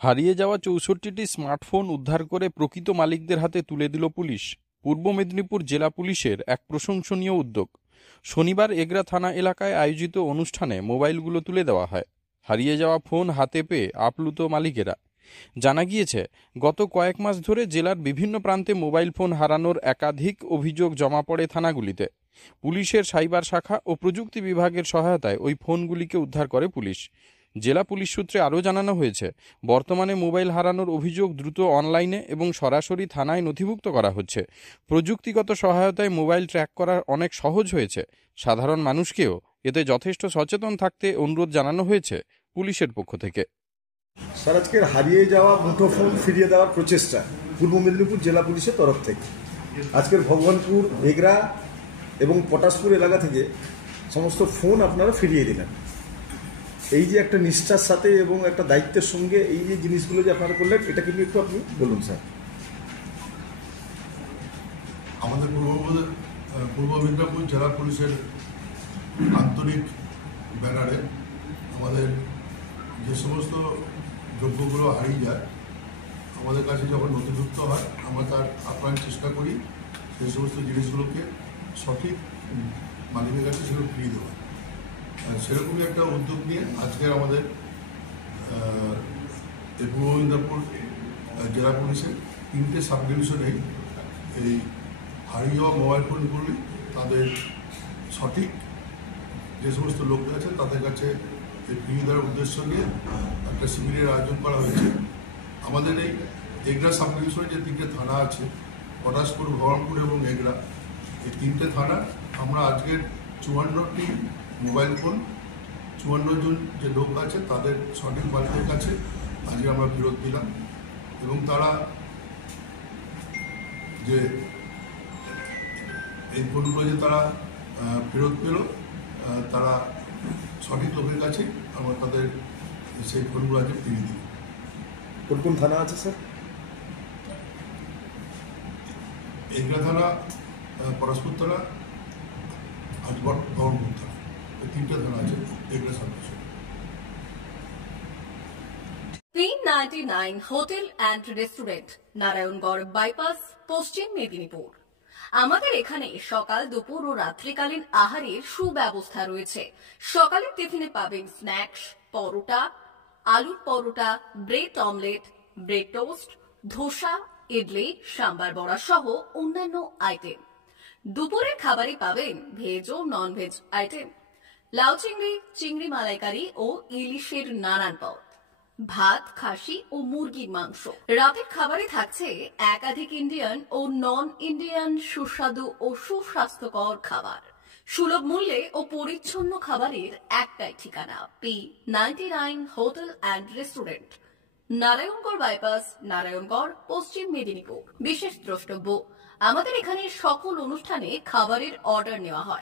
হারিয়ে যাওয়া ৬৪টি স্মার্টফোন উদ্ধার করে প্রকৃত মালিকদের হাতে তুলে দিল পুলিশ। পূর্ব মেদিনীপুর জেলা পুলিশের এক প্রশংসনীয় উদ্যোগ। শনিবার এগরা থানা এলাকায় আয়োজিত অনুষ্ঠানে মোবাইলগুলো তুলে দেওয়া হয়। হারিয়ে যাওয়া ফোন হাতে পেয়ে আপ্লুত মালিকেরা। জানা গিয়েছে, গত কয়েক মাস ধরে জেলার বিভিন্ন প্রান্তে মোবাইল ফোন হারানোর একাধিক অভিযোগ জমা পড়ে থানাগুলিতে। পুলিশের সাইবার শাখা ও প্রযুক্তি বিভাগের সহায়তায় ওই ফোনগুলিকে উদ্ধার করে পুলিশ। জেলা পুলিশ সূত্রে আরও জানানো হয়েছে, বর্তমানে মোবাইল হারানোর অভিযোগ দ্রুত অনলাইনে এবং সরাসরি থানায় নথিভুক্ত করা হচ্ছে। প্রযুক্তিগত সহায়তায় মোবাইল ট্র্যাক করা অনেক সহজ হয়েছে। সাধারণ মানুষকেও এতে যথেষ্ট সচেতন থাকতে অনুরোধ জানানো হয়েছে পুলিশের পক্ষ থেকে। স্যার, আজকের হারিয়ে যাওয়া মুঠোফোন ফিরিয়ে দেওয়ার প্রচেষ্টা পূর্ব মেদিনীপুর জেলা পুলিশের তরফ থেকে আজকের ভগবানপুর, এগরা এবং পটাশপুর এলাকা থেকে সমস্ত ফোন আপনারা ফিরিয়ে দিলেন। এই যে একটা নিষ্ঠার সাথে এবং একটা দায়িত্বের সঙ্গে এই যে জিনিসগুলো যে আপনারা করলেন, এটা কিন্তু একটু আপনি বলুন স্যার। আমাদের পূর্ব মেদিনীপুর জেলা পুলিশের আন্তরিক ব্যানারে আমাদের যে সমস্ত দ্রব্যগুলো হারিয়ে যায়, আমাদের কাছে যখন নথিভুক্ত হয়, আমরা তার আপ্রাণ চেষ্টা করি সেই সমস্ত জিনিসগুলোকে সঠিক মালিকের কাছে সেগুলো ফিরিয়ে দেওয়া। সেরকমই একটা উদ্যোগ নিয়ে আজকের আমাদের পূর্ব মেদিনীপুর জেলা পুলিশের 3টে সাব ডিভিশনে এই হারিয়ে যাওয়া মোবাইল ফোনগুলি তাদের সঠিক যে সমস্ত লোকদের আছে তাদের কাছে ফিরিয়ে দেওয়ার উদ্দেশ্য নিয়ে একটা শিবিরের আয়োজন করা হয়েছে। আমাদের এই এগরা সাব ডিভিশনে যে 3টে থানা আছে, পটাশপুর, ভগবানপুর এবং এগরা, এই 3টে থানা আমরা আজকের 54টি মোবাইল ফোন 54 জন যে লোক আছে তাদের সঠিক মালিকের কাছে আজকে আমরা ফেরত দিলাম। এবং তারা যে এই ফোনগুলো যে তারা ফেরত পেল, তারা সঠিক লোকের কাছে আমরা তাদের সেই ফোনগুলো আজকে ফিরিয়ে দিই। কোন কোন থানা আছে স্যার? এগরা থানা, পরশপুর থানা আর ভগবানপুর থানা, এই 3টে থানা আছে Egra subdivision. 399 hotel and restaurant, Narayangarh bypass, পশ্চিম মেদিনীপুর। আমাদের এখানে সকাল, দুপুর ও রাত্রিকালীন আহারের সুব্যবস্থা রয়েছে। সকালের টিফিনে পাবেন স্ন্যাক্স, পরোটা, আলুর paratha, bread omelette, bread toast, dosa, idli, sambar vada সহ অন্যান্য আইটেম। দুপুরের খাবারে পাবেন ভেজ ও নন ভেজ আইটেম, লাউ চিংড়ি, চিংড়ি মালাইকারি ও ইলিশের নানান পদ, ভাত, খাসি ও মুরগির মাংস। রাতের খাবারে থাকছে একাধিক ইন্ডিয়ান ও নন ইন্ডিয়ান সুস্বাদু ও সুস্বাস্থ্যকর খাবার। সুলভ মূল্যে ও পরিচ্ছন্ন খাবারের একটাই ঠিকানা, P99 hotel and restaurant, Narayangarh bypass, Narayangarh, পশ্চিম মেদিনীপুর। বিশেষ দ্রষ্টব্য, আমাদের এখানে সকল অনুষ্ঠানে খাবারের অর্ডার নেওয়া হয়।